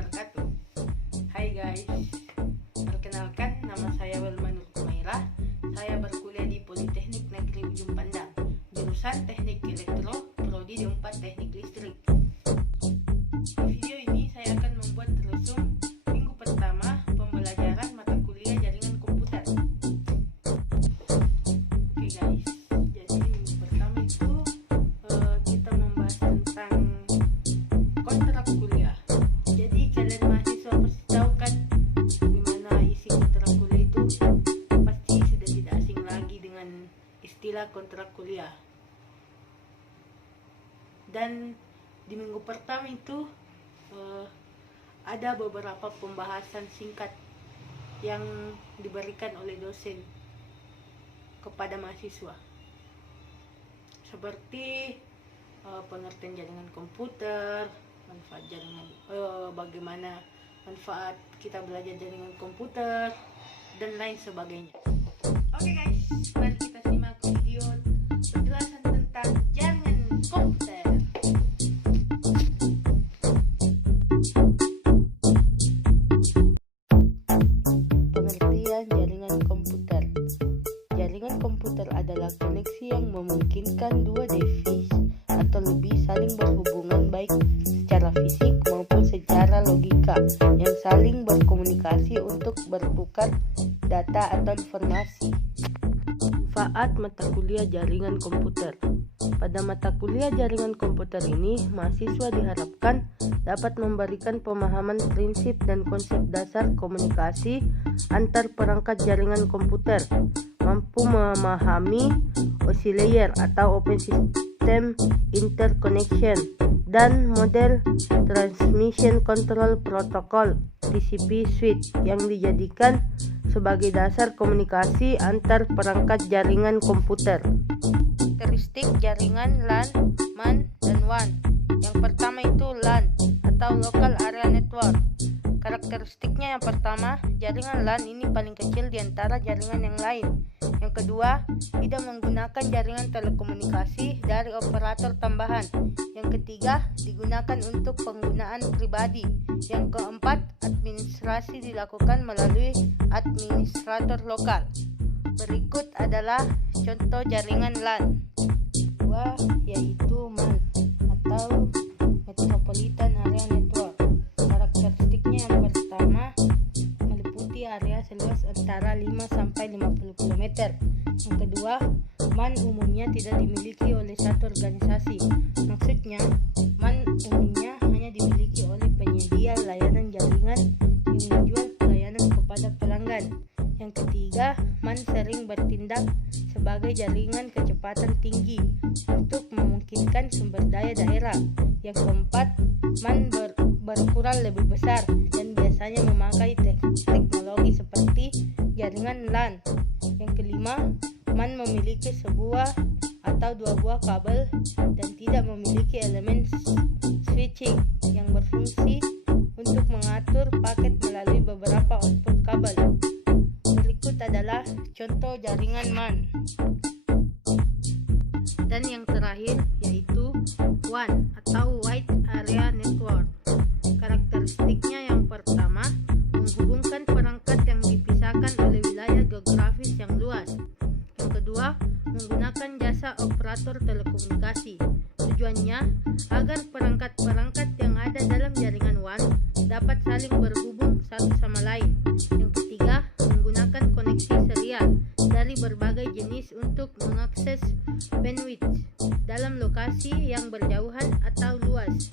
wabarakatuh. Hai guys, perkenalkan nama saya Wilma Nur Kumairah. Saya berkuliah di Politeknik Negeri Ujung Pandang, jurusan Teknik Elektro, prodi D4 Teknik Listrik. Di video ini saya akan membuat resume minggu pertama pembelajaran mata kuliah jaringan komputer. Oke guys, jadi minggu pertama itu kita membahas tentang kontrak kuliah. Jadi kalian mahasiswa pasti tahu kan gimana isi kontrak kuliah itu. Pasti sudah tidak asing lagi dengan istilah kontrak kuliah. Dan di minggu pertama itu ada beberapa pembahasan singkat yang diberikan oleh dosen kepada mahasiswa, seperti pengertian jaringan komputer, manfaat jaringan, bagaimana manfaat kita belajar jaringan komputer, dan lain sebagainya. Oke guys, mari kita simak video penjelasan tentang jaringan komputer. Pengertian jaringan komputer. Jaringan komputer adalah koneksi yang memungkinkan dua device atau lebih saling berhubungan baik secara fisik maupun secara logika yang saling berkomunikasi untuk bertukar data atau informasi. Manfaat mata kuliah jaringan komputer. Pada mata kuliah jaringan komputer ini, mahasiswa diharapkan dapat memberikan pemahaman prinsip dan konsep dasar komunikasi antar perangkat jaringan komputer, mampu memahami OSI layer atau Open System Interconnection dan model Transmission Control Protocol TCP Suite yang dijadikan sebagai dasar komunikasi antar perangkat jaringan komputer. Karakteristik jaringan LAN, MAN, dan WAN. Yang pertama itu LAN atau Local Area Network. Karakteristiknya yang pertama, jaringan LAN ini paling kecil di antara jaringan yang lain. Yang kedua, tidak menggunakan jaringan telekomunikasi dari operator tambahan. Yang ketiga, digunakan untuk penggunaan pribadi. Yang keempat, administrasi dilakukan melalui administrator lokal. Berikut adalah contoh jaringan LAN. Dua, yaitu MAN atau Metropolitan Area Network. Karakteristiknya yang pertama, meliputi area seluas antara 5 sampai 50 km. Yang kedua, MAN umumnya tidak dimiliki oleh satu organisasi. Maksudnya, MAN umumnya hanya dimiliki oleh penyedia layanan jaringan yang menjual pelayanan kepada pelanggan. Yang ketiga, MAN sering bertindak sebagai jaringan kecepatan tinggi untuk memungkinkan sumber daya daerah. Yang keempat, MAN berukuran lebih besar dan biasanya memakai teknologi seperti jaringan LAN. Yang kelima, MAN memiliki sebuah atau dua buah kabel dan tidak memiliki elemen switching yang berfungsi untuk mengatur paket melalui beberapa output kabel. Berikut adalah contoh jaringan MAN. Dan yang terakhir yaitu WAN atau Wide Area Network. Karakteristiknya yang pertama, menghubungkan perangkat yang dipisahkan oleh wilayah geografis yang luas. Yang kedua, menggunakan jasa operator telekomunikasi. Tujuannya agar perangkat-perangkat yang ada dalam jaringan WAN dapat saling berhubung satu sama lain. Yang ketiga, menggunakan koneksi serial dari berbagai jenis untuk mengakses bandwidth dalam lokasi yang berjauhan atau luas.